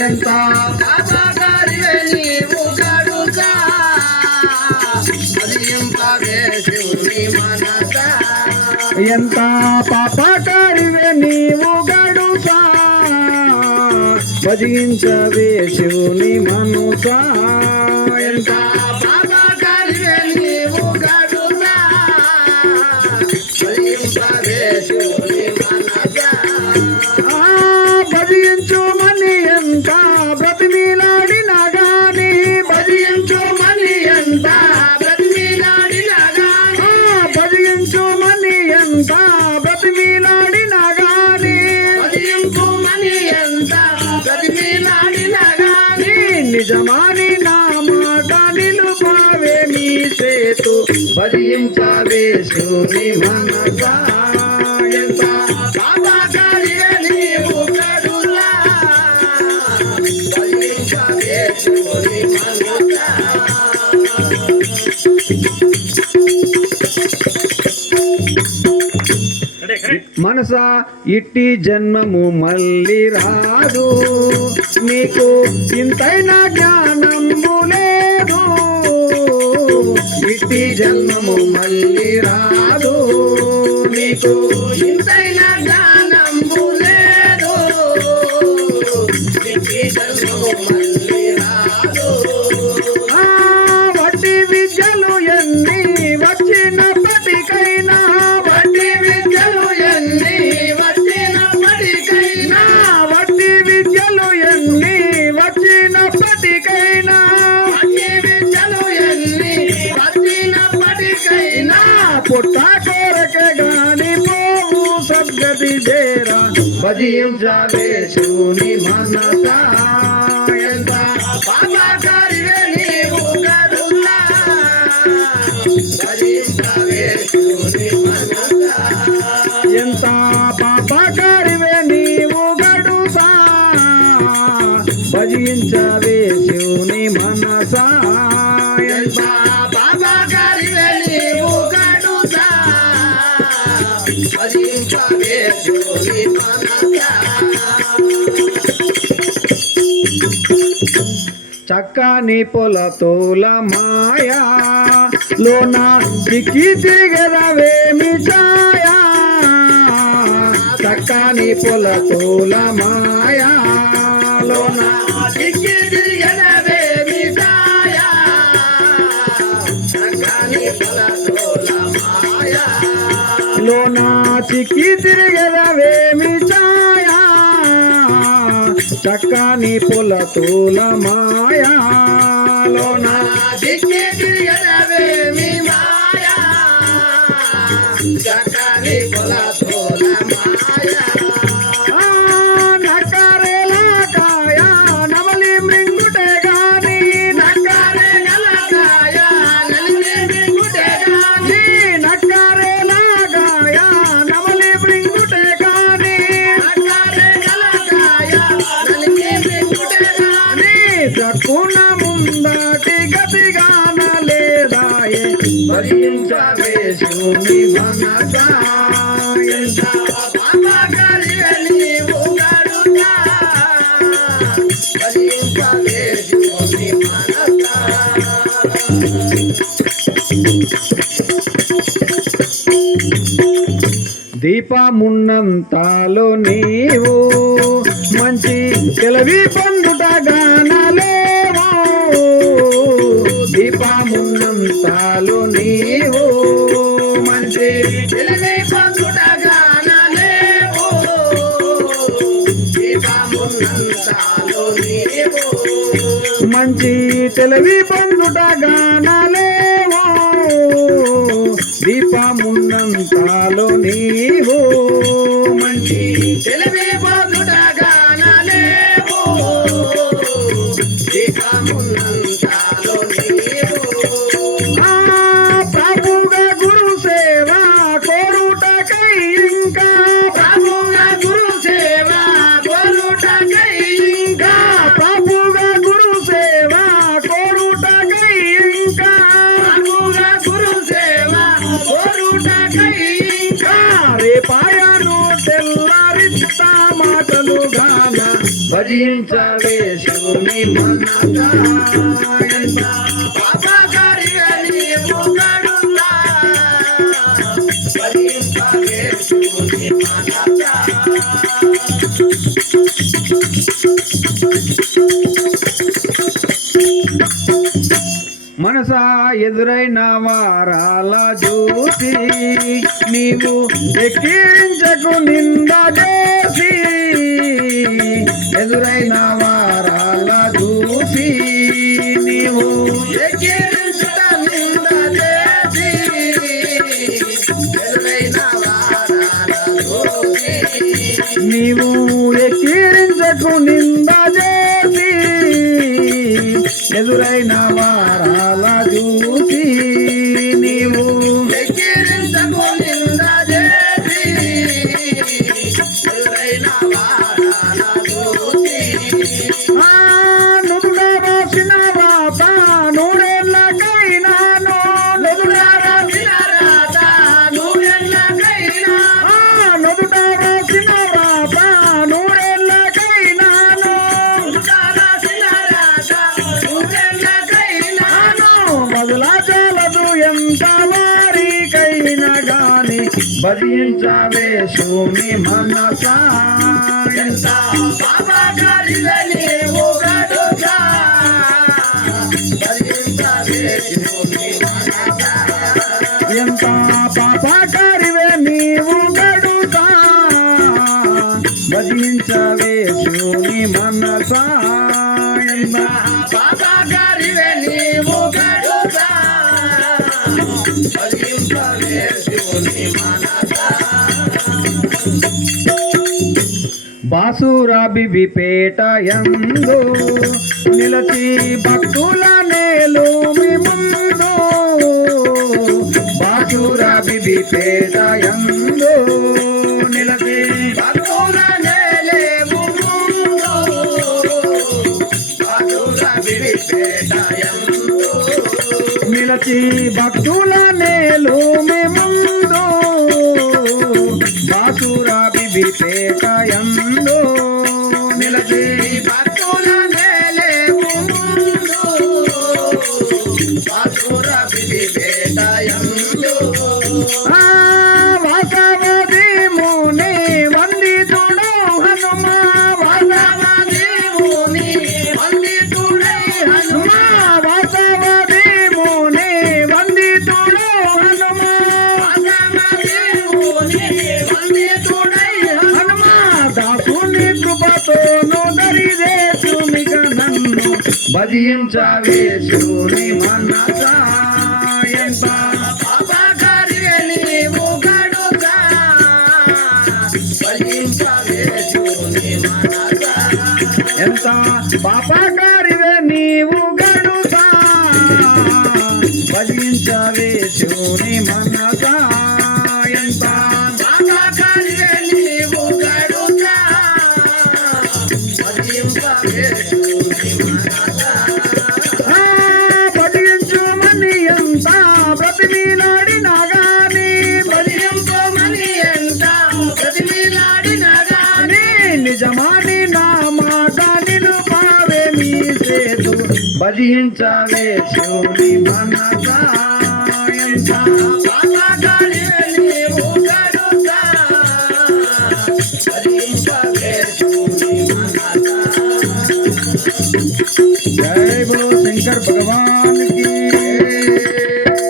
ఎంత పాపకారివే నీవు గడుసా భజింపవే శివుని మనస ఎంత పాపకారివే నీవు గడుసా భజించవే శివుని మనస ఎంత పాపకారివే నీవు గడుసా భజించవే శివుని మనస భజించుమని ఎంత బ్రతిమిలాడినా గాని భజించుమని ఎంత బ్రతిమిలాడినా గాని భజించుమని ఎంత బ్రతిమిలాడినా గాని భజించుమని ఎంత బ్రతిమిలాడినా గాని నిజమాని నా మాట నిలుపావే నీ సేతు భజించవే శివుని మనస ఎంత పాపకారివే నీవు గడుసా భజించవే శివుని మనస మనస ఇట్టి జన్మము మళ్ళీ రాదు నీకు ఇంతైనా జ్ఞానము లేదు ఇట్టి జన్మము మళ్ళీ రాదు నీకు ఇంతైనా జ్ఞానము లేదు ఇట్టి జన్మము మళ్ళీ రాదు వడ్డీ విద్యలు ఎన్ని వచ్చినప్పటికైనా వడ్డీ విద్యలు ఎన్ని వచ్చినప్పటికైనా వడ్డీ విద్యలు ఎన్ని వచ్చినప్పటికైనా వడ్డీ విద్యలు ఎన్ని వచ్చినప్పటికైనా పుట్ట కోరకే గాని పోవు సద్గతి చేరా భజించవే శివుని మనస ఎంత పాపకారివే నీవు గడుసా భజించవే శివుని మనస ఎంత పాపకారివే నీవు గడుసా భజించవే శివుని మనస ఎంత పాపకారివే నీవు గడుసా భజించవే శివుని మనస చక్కని పొలతోల మాయా లోన దిక్కి తిరగవేమి ఛాయా చక్కని పొలతోల మాయా లోన దిక్కి తిరగవేమి ఛాయా చక్కని పొలతోల మాయా లోన చిక్కి తిరగవేమి ఛాయా చక్కని పొలతోల మాయా లోన దిక్కి తిరగవేమి మాయా చక్కని పొలతోల మాయా నక్కరేలా కాయ నవలి మృంగుటే గాని నక్కరేలా కాయ నవలి మృంగుటే గాని నక్కరేలా కాయ నవలి మృంగుటే గాని నక్కరేలా కాయ నవలి మృంగుటే గాని సకున ముందటి గతిగాన లేదాయే భజించవే శివుని మనస ఎంత పాపకారివే నీవు గడుసా భజించవే శివుని మనస దీపమున్నంతలో నీవు మంచి తెలవి పొందుటగానలేవు దీపమున్నంతలో నీవు మంచి తెలవి పొందుటగానలేవు దీపమున్నంతలో నీవు మంచి తెలవి పొందుటగానలేవు దీపమున్నంతలో నీవు మంచి తెలవి పొందుటగానలేవు దీపమున్నంతలో నీవు ప్రభుగా గురు సేవ కోరుటకై ఇంకా ప్రభుగా గురు సేవ కోరుటకై ఇంకా ప్రభుగా గురు సేవ కోరుటకై ఇంకా ప్రభుగా గురు సేవ కోరుటకై ఇంకా రేపాయను తెల్లారిస్తా మాటలు గాన భజించవే శివుని మనస ఎంత పాపకారిగా నీవు గడుగా భజించవే శివుని మనస మనసా ఎదురైన వారాల చూసి నీవు ఎక్కించకు నింద చేసి ఎదురైన వారాల చూసి నీవు ఎక్కించక నింద చేసి ఎదురైన వారాల చూసి నీవు ఎక్కించకు నింద చేసి ఎదురైన వారాల చూసి నీవు ఎక్కిరించకు నింద చేసి ఎదురైన వారాల చూసి నుదుట రాసిన రాత నూరేళ్ళకైనాను నుదుట రాసిన రాత నూరేళ్ళకైనా నుదుట రాసిన రాత నూరేళ్ళకైనాను మొదలాచాలదు ఎంత వారికైనా గాని భజించవే శివుని మనస ఎంత పాపకారిగా నీవు గడుగా భజించవే శివుని మనస ఎంత పాపకారివే నీవు గడుగా భజించవే శివుని మనస ఎంత పాపకారివే నీవు గడుగా భజించవే శివుని మనస బాసురా బిబిపేట యందు నిలచి భక్తుల నేలు ముందు బాసురా బిబిపేట యందు నిలచి భక్తుల నేలేము ముందు బాసురా బిబిపేట యందు నిలచి భక్తుల నేలు ముందు బాసురా బిబిపేట యందు నిలచి భక్తుల నేలేము ముందు బాసురా బిబిపేట యందు వాసవది ముని వందితుడు హనుమా వాసవది ముని వందితుడై హనుమా వాసవది ముని వందితుడు హనుమా వాసవది ముని వందితుడై హనుమా దాసుని కృపతోను దరిదేశునిక నన్ను భజించవే శివుని మనస ఎంత పాపకారిగా నీవు గడుగా భజించవే శివుని మనస ఎంత పాపకారిగా నీవు గడుగా భజించవే శివుని మనస ఎంత పాపకారిగా నీవు గడుగా భజించవే శివుని మనస భజించుమని ఎంత బ్రతిమిలాడినా గాని భజించుమని ఎంత బ్రతిమిలాడినా గాని నిజమాని నా మాట నిలుపావే మీ సేతు భజించవే శివుని మనస ఎంత పాపకారిగా నీవు గడుగా భజించవే శివుని మనస జై బోలో శంకర్ భగవాన్